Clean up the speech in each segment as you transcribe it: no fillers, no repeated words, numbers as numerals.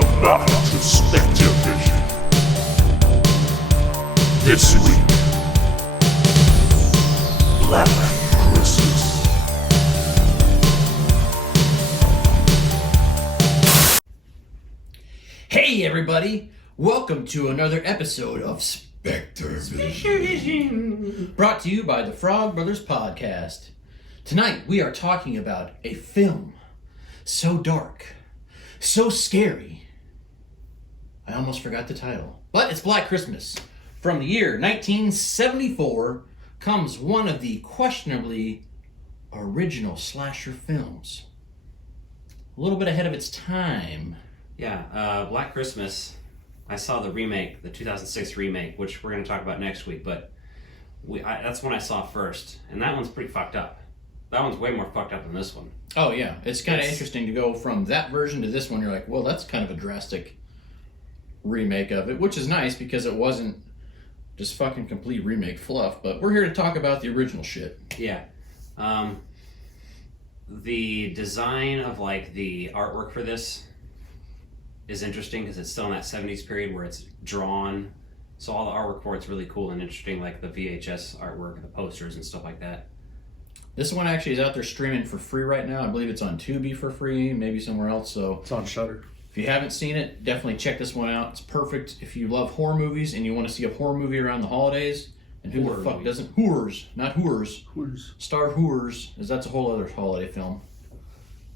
Welcome back to SpectreVision. This week, Black Christmas. Hey everybody, welcome to another episode of SpectreVision, brought to you by the Frog Brothers Podcast. Tonight we are talking about a film so dark, so scary, I almost forgot the title, but it's Black Christmas. From the year 1974 comes one of the questionably original slasher films. A little bit ahead of its time. Yeah, Black Christmas, I saw the remake, the 2006 remake, which we're going to talk about next week, but that's one I saw first, and that one's pretty fucked up. That one's way more fucked up than this one. Oh yeah, it's kind of interesting to go from that version to this one. You're like, well, that's kind of a drastic remake of it, which is nice because it wasn't just fucking complete remake fluff, but we're here to talk about the original shit. Yeah. The design of like the artwork for this is interesting because it's still in that 70s period where it's drawn. So all the artwork for it's really cool and interesting, like the VHS artwork, the posters and stuff like that. This one actually is out there streaming for free right now. I believe it's on Tubi for free, maybe somewhere else. So it's on Shudder. If you haven't seen it, definitely check this one out. It's perfect if you love horror movies and you want to see a horror movie around the holidays. And who the fuck doesn't? Hoors, not Hoors. Hoors. Star Hoors, as that's a whole other holiday film.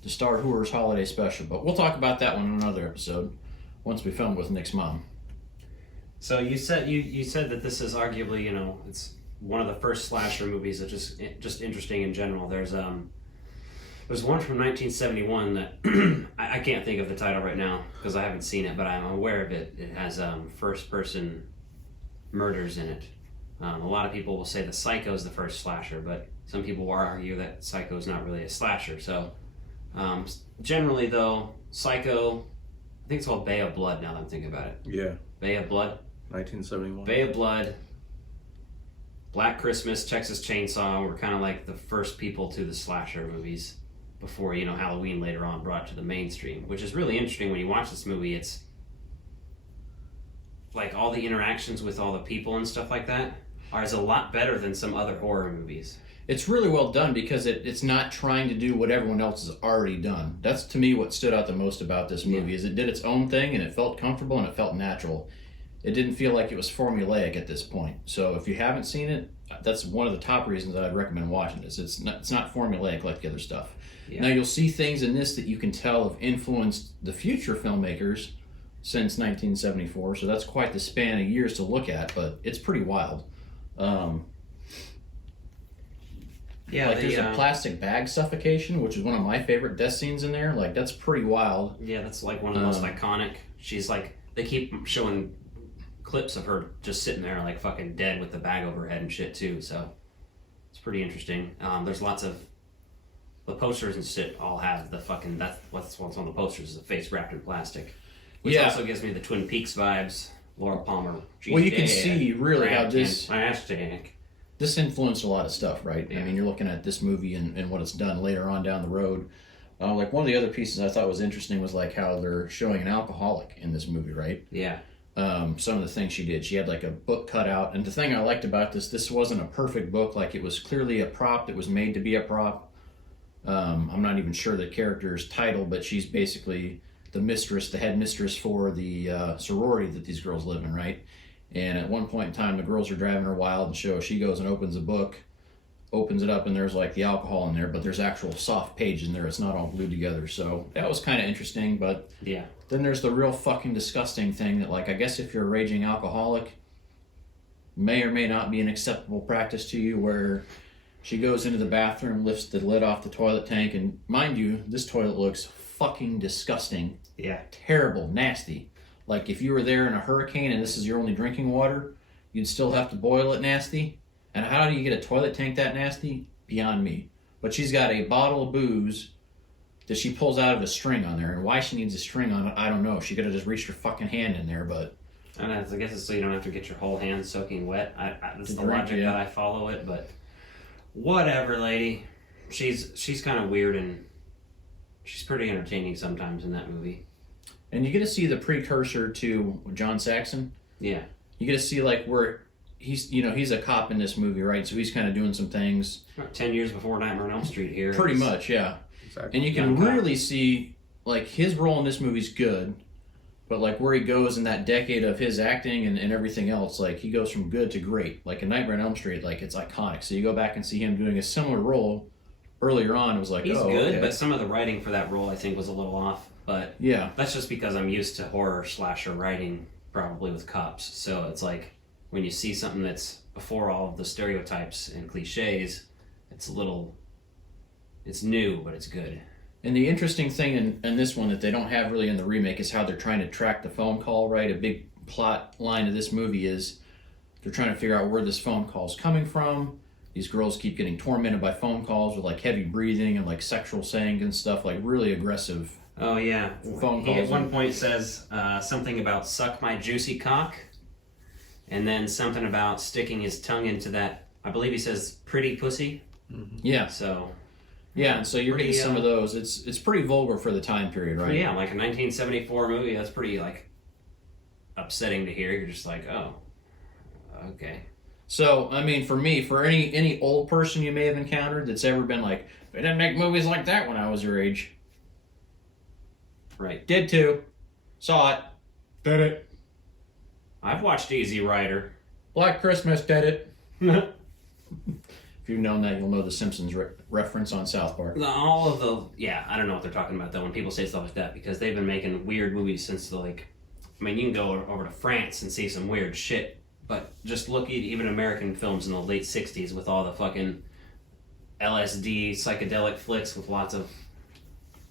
The Star Hoors Holiday Special. But we'll talk about that one in another episode once we film with Nick's mom. So you said you said that this is arguably, it's one of the first slasher movies that's just interesting in general. There's one from 1971 that I can't think of the title right now because I haven't seen it, but I'm aware of it. It has first person murders in it. A lot of people will say the Psycho is the first slasher, but some people will argue that Psycho is not really a slasher. So generally though, Psycho, I think it's called Bay of Blood now that I'm thinking about it. Yeah. Bay of Blood? 1971. Bay of Blood, Black Christmas, Texas Chainsaw were kind of like the first people to the slasher movies before, Halloween later on brought it to the mainstream, which is really interesting when you watch this movie. It's like all the interactions with all the people and stuff like that is a lot better than some other horror movies. It's really well done because it's not trying to do what everyone else has already done. That's to me what stood out the most about this movie is it did its own thing and it felt comfortable and it felt natural. It didn't feel like it was formulaic at this point. So if you haven't seen it, that's one of the top reasons that I'd recommend watching this. It's not formulaic like the other stuff. Yeah. Now you'll see things in this that you can tell have influenced the future filmmakers since 1974. So that's quite the span of years to look at, but it's pretty wild. There's a plastic bag suffocation, which is one of my favorite death scenes in there. Like that's pretty wild. Yeah, that's like one of the most iconic. She's like, they keep showing clips of her just sitting there like fucking dead with the bag over her head and shit too, so it's pretty interesting. There's lots of the posters and shit all have the fucking, that's what's on the posters is a face wrapped in plastic, which also gives me the Twin Peaks vibes. Laura Palmer. Well, you can see really how this influenced a lot of stuff, right? Yeah. I mean, you're looking at this movie and what it's done later on down the road. Like one of the other pieces I thought was interesting was like how they're showing an alcoholic in this movie, right? Yeah. Some of the things she did. She had like a book cut out. And the thing I liked about this wasn't a perfect book. Like it was clearly a prop that was made to be a prop. I'm not even sure the character's title, but she's basically the mistress, the head mistress for the sorority that these girls live in, right? And at one point in time, the girls are driving her wild and she goes and opens a book, opens it up, and there's like the alcohol in there, but there's actual soft page in there. It's not all glued together. So that was kind of interesting, but yeah. Then there's the real fucking disgusting thing that, like, I guess if you're a raging alcoholic, may or may not be an acceptable practice to you, where she goes into the bathroom, lifts the lid off the toilet tank, and mind you, this toilet looks fucking disgusting. Yeah. Terrible, nasty. Like, if you were there in a hurricane and this is your only drinking water, you'd still have to boil it nasty. And how do you get a toilet tank that nasty? Beyond me. But she's got a bottle of booze that she pulls out of a string on there, and why she needs a string on it, I don't know. She could have just reached her fucking hand in there, but... And I guess it's so you don't have to get your whole hand soaking wet. That's the drink, logic that I follow it, but whatever, lady. She's kind of weird, and she's pretty entertaining sometimes in that movie. And you get to see the precursor to John Saxon. Yeah. You get to see like where he's a cop in this movie, right? So he's kind of doing some things. About 10 years before Nightmare on Elm Street here. Pretty much, yeah. Exactly. And you can really see like his role in this movie's good, but like where he goes in that decade of his acting and everything else, like he goes from good to great. Like in Nightmare on Elm Street, like it's iconic. So you go back and see him doing a similar role earlier on. It was like, he's oh, good, okay. but some of the writing for that role I think was a little off. But yeah, that's just because I'm used to horror slasher writing, probably with cops. So it's like when you see something that's before all of the stereotypes and cliches, it's new, but it's good. And the interesting thing in this one that they don't have really in the remake is how they're trying to track the phone call, right? A big plot line of this movie is they're trying to figure out where this phone call is coming from. These girls keep getting tormented by phone calls with like heavy breathing and like sexual saying and stuff, like really aggressive. Oh yeah, Phone he calls. at one point says something about "suck my juicy cock," and then something about sticking his tongue into that. I believe he says "pretty pussy." Mm-hmm. Yeah. So. Yeah, and so you're getting some of those. It's pretty vulgar for the time period, right? Yeah, like a 1974 movie. That's pretty like upsetting to hear. You're just like, oh, okay. So I mean, for me, for any old person you may have encountered that's ever been like, they didn't make movies like that when I was your age. Right. Did too. Saw it. Did it. I've watched Easy Rider. Black Christmas did it. If you've known that, you'll know the Simpsons reference on South Park. All of the I don't know what they're talking about though when people say stuff like that, because they've been making weird movies since I mean, you can go over to France and see some weird shit, but just look at even American films in the late 60s with all the fucking LSD psychedelic flicks with lots of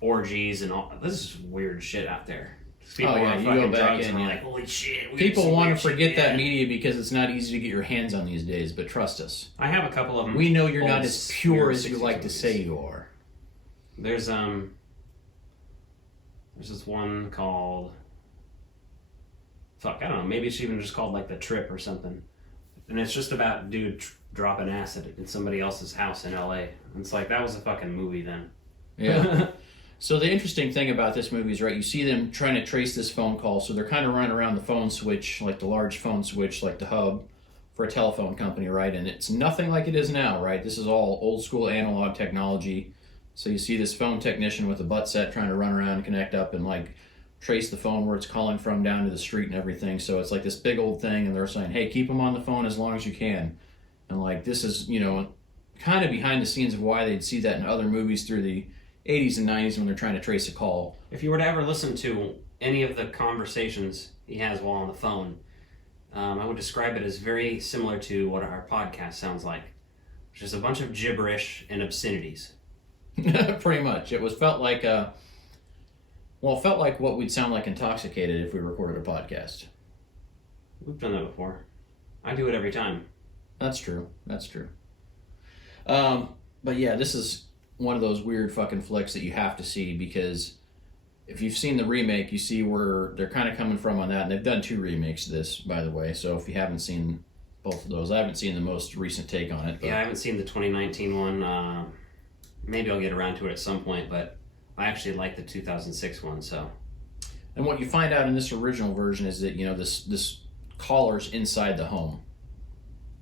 orgies and all. This is weird shit out there. People you on go fucking back drugs in, and are yeah. like, holy shit. we People got some want to weird shit, forget that man. media because it's not easy to get your hands on these days, but trust us. I have a couple of them. We know you're not old, as pure weird as you 60s like to movies. say you are. There's this one called, fuck, I don't know, maybe it's even just called like The Trip or something. And it's just about dude dropping acid in somebody else's house in LA. And it's like, that was a fucking movie then. Yeah. So the interesting thing about this movie is, right, you see them trying to trace this phone call, so they're kind of running around the phone switch, like the large phone switch, like the hub for a telephone company, right? And it's nothing like it is now, right? This is all old school analog technology. So you see this phone technician with a butt set trying to run around and connect up and like trace the phone where it's calling from down to the street and everything. So it's like this big old thing, and they're saying, hey, keep them on the phone as long as you can. And like this is, kind of behind the scenes of why they'd see that in other movies through the 80s and 90s when they're trying to trace a call. If you were to ever listen to any of the conversations he has while on the phone, I would describe it as very similar to what our podcast sounds like, which is a bunch of gibberish and obscenities. Pretty much. It felt like what we'd sound like intoxicated if we recorded a podcast. We've done that before. I do it every time. That's true. But yeah, this is one of those weird fucking flicks that you have to see, because if you've seen the remake, you see where they're kind of coming from on that. And they've done 2 remakes of this, by the way. So if you haven't seen both of those, I haven't seen the most recent take on it. But Yeah, I haven't seen the 2019 one. Maybe I'll get around to it at some point, but I actually like the 2006 one, so. And what you find out in this original version is that, this caller's inside the home.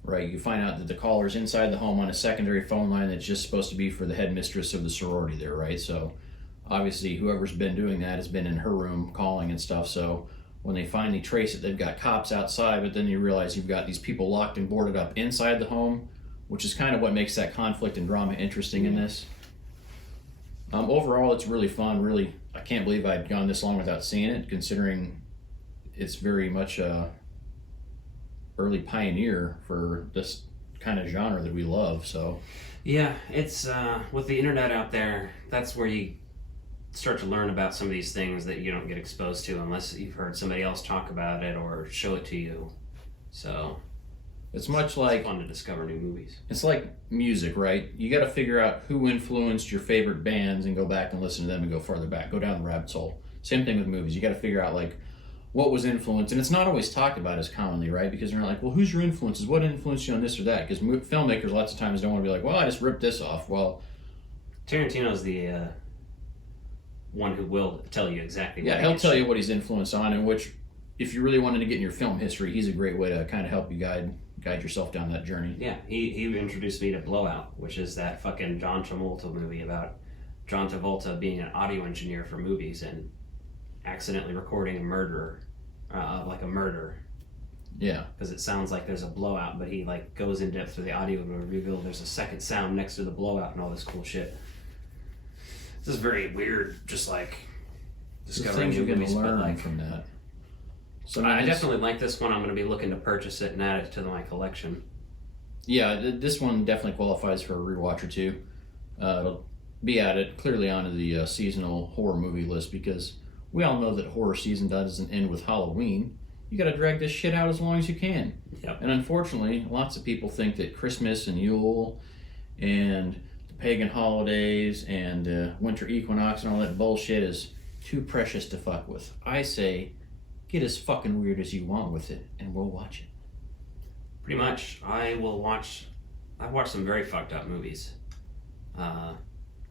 Right, you find out that the caller's inside the home on a secondary phone line that's just supposed to be for the headmistress of the sorority there, right? So obviously whoever's been doing that has been in her room calling and stuff. So when they finally trace it, they've got cops outside, but then you realize you've got these people locked and boarded up inside the home, which is kind of what makes that conflict and drama interesting in this. Overall, it's really fun. Really, I can't believe I'd gone this long without seeing it, considering it's very much early pioneer for this kind of genre that we love. So Yeah, it's with the internet out there, that's where you start to learn about some of these things that you don't get exposed to unless you've heard somebody else talk about it or show it to you. So it's much like fun to discover new movies. it's like music, right? You got to figure out who influenced your favorite bands and go back and listen to them and go farther back, go down the rabbit hole. Same thing with movies. You got to figure out like what was influenced, and it's not always talked about as commonly, right? Because they're like, well, who's your influences? What influenced you on this or that? Because filmmakers lots of times don't want to be like, well, I just ripped this off. Well, Tarantino's the one who will tell you exactly. Yeah, he'll tell you what he's influenced on, and which, if you really wanted to get in your film history, he's a great way to kind of help you guide yourself down that journey. Yeah, he introduced me to Blowout, which is that fucking John Travolta movie about John Travolta being an audio engineer for movies and accidentally recording a murder. Yeah. Because it sounds like there's a blowout, but he like goes in depth with the audio to reveal there's a second sound next to the blowout and all this cool shit. This is very weird, just like discovering things you're new going to movies, but learn like from that. So I definitely like this one. I'm going to be looking to purchase it and add it to my collection. Yeah, this one definitely qualifies for a rewatch or two. It'll be added clearly onto the seasonal horror movie list because we all know that horror season doesn't end with Halloween. You got to drag this shit out as long as you can. Yep. And unfortunately, lots of people think that Christmas and Yule and the pagan holidays and winter equinox and all that bullshit is too precious to fuck with. I say, get as fucking weird as you want with it, and we'll watch it. Pretty much. I've watched some very fucked up movies. I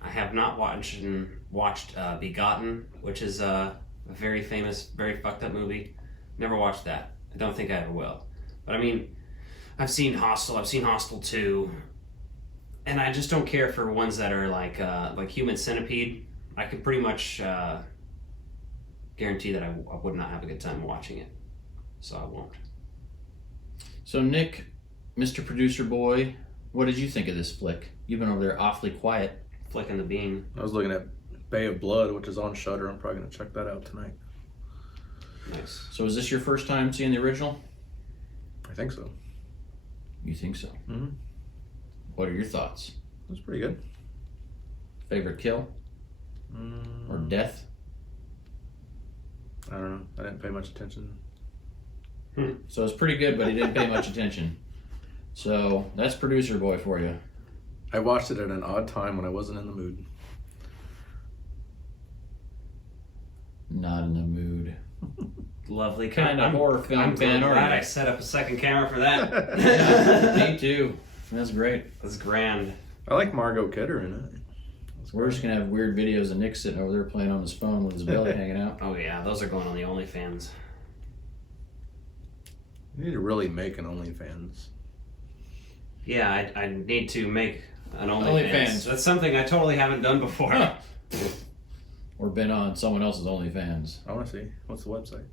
have not watched Begotten, which is a very famous, very fucked up movie. Never watched that. I don't think I ever will. But I mean, I've seen Hostel. I've seen Hostel 2. And I just don't care for ones that are like Human Centipede. I could pretty much guarantee that I would not have a good time watching it. So I won't. So Nick, Mr. Producer Boy, what did you think of this flick? You've been over there awfully quiet. Flicking the bean. I was looking at Bay of Blood, which is on Shudder. I'm probably going to check that out tonight. Nice. So is this your first time seeing the original? I think so. You think so? Mm-hmm. What are your thoughts? It was pretty good. Favorite kill? Or death? I don't know. I didn't pay much attention. So it's pretty good, but he didn't pay much attention. So that's Producer Boy for you. I watched it at an odd time when I wasn't in the mood. Not in the mood. Lovely. Kind of horror film I'm fan, glad aren't I you? set up a second camera for that. Me too. That's great. That's grand. I like Margot Kidder in it. We're just going to have weird videos of Nick sitting over there playing on his phone with his belly hanging out. Oh yeah, those are going on the OnlyFans. You need to really make an OnlyFans. Yeah, I need to make an OnlyFans. OnlyFans. That's something I totally haven't done before. Huh. Or been on someone else's OnlyFans. I want to see. What's the website?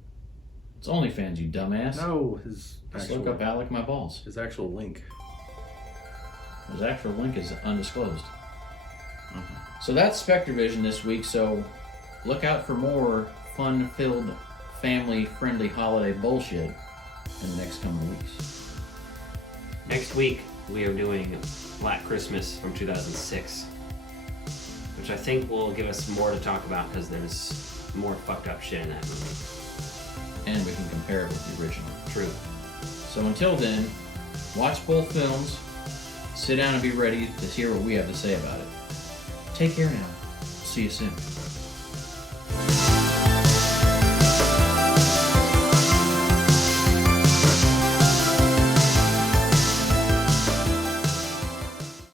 It's OnlyFans, you dumbass. No, his Just look up Alec My Balls. his actual link. His actual link is undisclosed. So that's SpectreVision this week, so look out for more fun-filled, family-friendly holiday bullshit in the next coming weeks. Next week we are doing Black Christmas from 2006, which I think will give us more to talk about because there's more fucked up shit in that movie. And we can compare it with the original. True. So until then, watch both films, sit down and be ready to hear what we have to say about it. Take care now. See you soon.